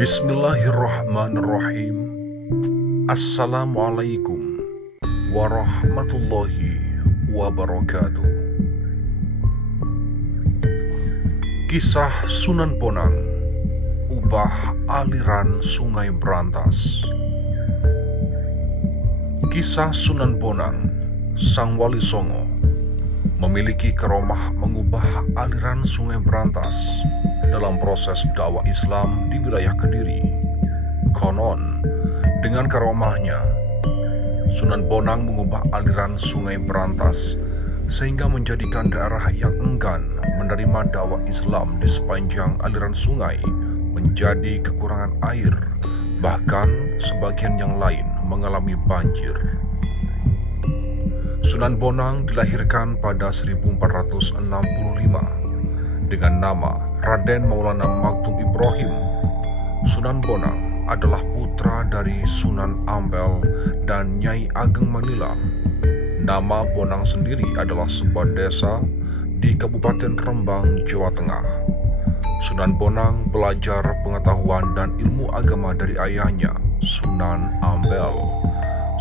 Bismillahirrahmanirrahim. Assalamualaikum warahmatullahi wabarakatuh. Kisah Sunan Bonang, ubah aliran Sungai Berantas. Kisah Sunan Bonang, Sang Wali Songo, memiliki karomah mengubah aliran Sungai Berantas dalam proses dakwah Islam di wilayah Kediri. Konon, dengan karomahnya, Sunan Bonang mengubah aliran Sungai Berantas sehingga menjadikan daerah yang enggan menerima dakwah Islam di sepanjang aliran sungai menjadi kekurangan air, bahkan sebagian yang lain mengalami banjir. Sunan Bonang dilahirkan pada 1465 dengan nama Raden Maulana Maktum Ibrahim. Sunan Bonang adalah putra dari Sunan Ampel dan Nyai Ageng Manila. Nama Bonang sendiri adalah sebuah desa di Kabupaten Rembang, Jawa Tengah. Sunan Bonang belajar pengetahuan dan ilmu agama dari ayahnya, Sunan Ampel.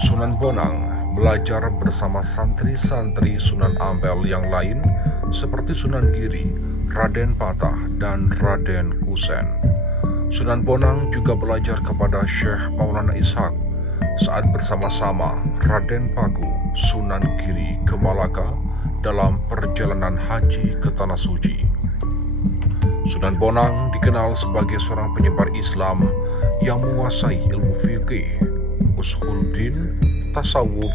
Sunan Bonang belajar bersama santri-santri Sunan Ampel yang lain seperti Sunan Giri, Raden Patah, dan Raden Kusen. Sunan Bonang juga belajar kepada Syekh Maulana Ishak saat bersama-sama Raden Paku, Sunan Giri ke Malaka dalam perjalanan haji ke Tanah Suci. Sunan Bonang dikenal sebagai seorang penyebar Islam yang menguasai ilmu fikih, ushul din, tasawuf,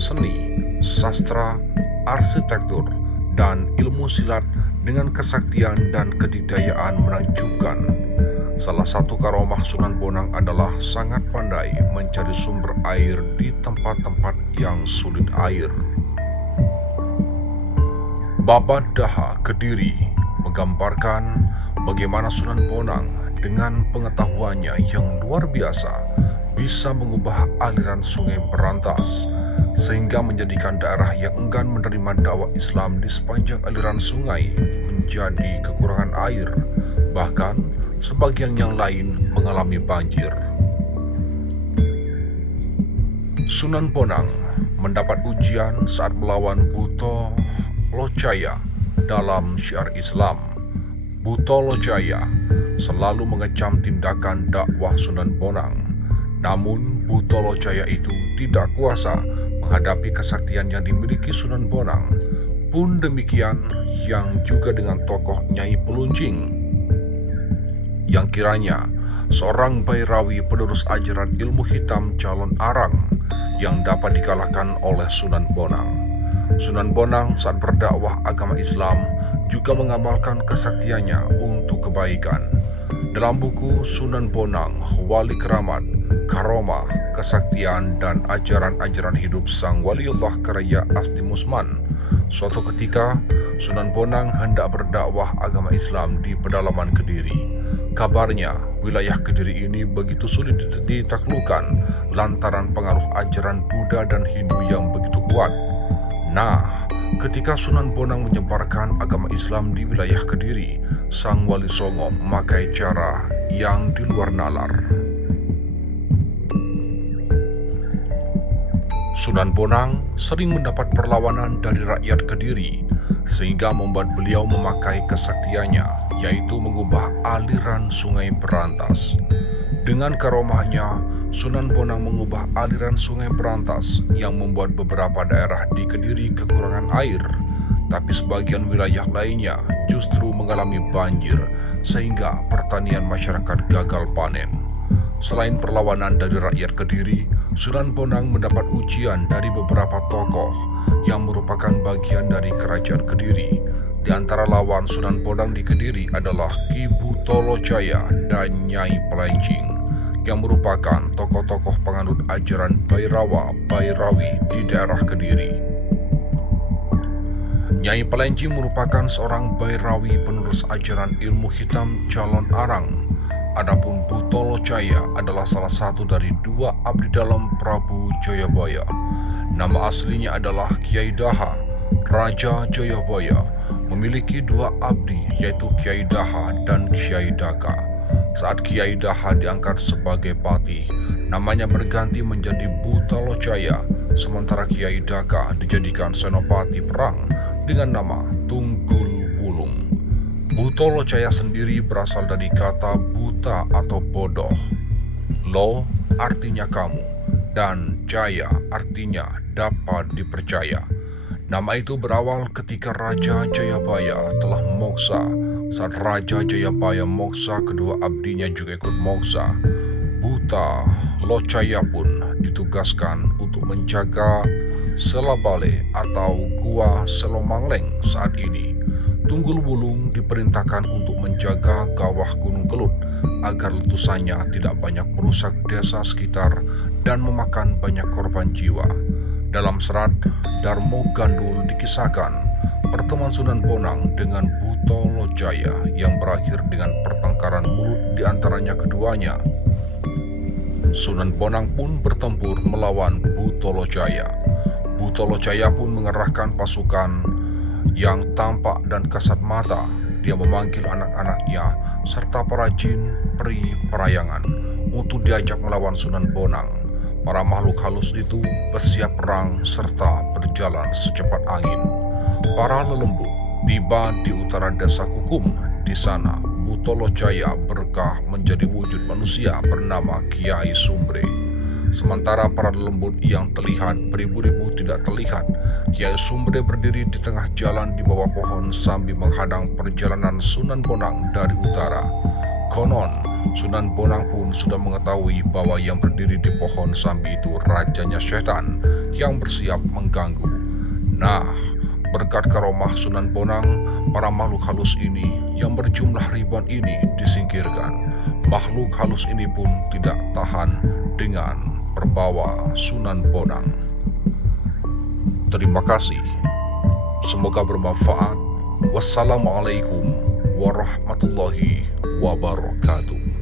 seni, sastra, arsitektur, dan ilmu silat dengan kesaktian dan kedikdayaan menakjubkan. Salah satu karomah Sunan Bonang adalah sangat pandai mencari sumber air di tempat-tempat yang sulit air. Babat Daha Kediri menggambarkan bagaimana Sunan Bonang dengan pengetahuannya yang luar biasa bisa mengubah aliran Sungai Berantas sehingga menjadikan daerah yang enggan menerima dakwah Islam di sepanjang aliran sungai menjadi kekurangan air, bahkan sebagian yang lain mengalami banjir. Sunan Bonang mendapat ujian saat melawan Buto Locaya dalam syiar Islam. Buto Locaya selalu mengecam tindakan dakwah Sunan Bonang. Namun, Buto Locaya itu tidak kuasa menghadapi kesaktian yang dimiliki Sunan Bonang. Pun demikian yang juga dengan tokoh Nyai Peluncing, yang kiranya seorang Bairawi penerus ajaran ilmu hitam calon arang yang dapat dikalahkan oleh Sunan Bonang. Sunan Bonang saat berdakwah agama Islam juga mengamalkan kesaktiannya untuk kebaikan. Dalam buku Sunan Bonang, Wali Keramat, Karomah, Kesaktian, dan Ajaran-ajaran Hidup Sang Waliullah Karya Asti Musman, suatu ketika Sunan Bonang hendak berdakwah agama Islam di pedalaman Kediri. Kabarnya, wilayah Kediri ini begitu sulit ditaklukkan lantaran pengaruh ajaran Buddha dan Hindu yang begitu kuat. Nah, ketika Sunan Bonang menyebarkan agama Islam di wilayah Kediri, Sang Wali Songo memakai cara yang di luar nalar. Sunan Bonang sering mendapat perlawanan dari rakyat Kediri, sehingga membuat beliau memakai kesaktiannya, yaitu mengubah aliran Sungai Berantas. Dengan karomahnya, Sunan Bonang mengubah aliran Sungai Berantas yang membuat beberapa daerah di Kediri kekurangan air, tapi sebagian wilayah lainnya justru mengalami banjir, sehingga pertanian masyarakat gagal panen. Selain perlawanan dari rakyat Kediri, Sunan Bonang mendapat ujian dari beberapa tokoh yang merupakan bagian dari kerajaan Kediri. Di antara lawan Sunan Bonang di Kediri adalah Ki Buto Locaya dan Nyai Pelencing, yang merupakan tokoh-tokoh penganut ajaran Bairawi di daerah Kediri. Nyai Pelencing merupakan seorang Bairawi penerus ajaran ilmu hitam calon arang. Adapun Buto Locaya adalah salah satu dari dua abdi dalam Prabu Jayabaya. Nama aslinya adalah Kiai Daha. Raja Jayabaya memiliki dua abdi, yaitu Kiai Daha dan Kiai Daka. Saat Kiai Daha diangkat sebagai patih, namanya berganti menjadi Butalocaya, sementara Kiai Daka dijadikan senopati perang dengan nama Tunggul Wulung. Butalocaya sendiri berasal dari kata buta atau bodoh. Lo artinya kamu, dan Jaya artinya dapat dipercaya. Nama itu berawal ketika Raja Jayabaya telah moksa. Saat Raja Jayabaya moksa, kedua abdinya juga ikut moksa. Buta Locaya pun ditugaskan untuk menjaga Selabale atau Gua Selomangleng saat ini. Tunggul Wulung diperintahkan untuk menjaga kawah Gunung Kelut agar letusannya tidak banyak merusak desa sekitar dan memakan banyak korban jiwa. Dalam serat Darmo Gandul dikisahkan pertemuan Sunan Bonang dengan Butalocaya yang berakhir dengan pertengkaran mulut di antaranya keduanya. Sunan Bonang pun bertempur melawan Butalocaya. Butalocaya pun mengerahkan pasukan yang tampak dan kasat mata. Dia memanggil anak-anaknya serta para jin peri perayangan untuk diajak melawan Sunan Bonang. Para makhluk halus itu bersiap perang serta berjalan secepat angin. Para lelembut tiba di utara desa Kukum. Di sana Butalocaya berkah menjadi wujud manusia bernama Kiai Sumbre. Sementara para lembut yang terlihat beribu-ribu tidak terlihat. Kiai Sumbre berdiri di tengah jalan di bawah pohon sambil menghadang perjalanan Sunan Bonang dari utara. Konon, Sunan Bonang pun sudah mengetahui bahwa yang berdiri di pohon sambi itu rajanya setan yang bersiap mengganggu. Nah, berkat karomah Sunan Bonang, para makhluk halus ini yang berjumlah ribuan ini disingkirkan. Makhluk halus ini pun tidak tahan dengan perbawa Sunan Bonang. Terima kasih. Semoga bermanfaat. Wassalamualaikum warahmatullahi wabarakatuh.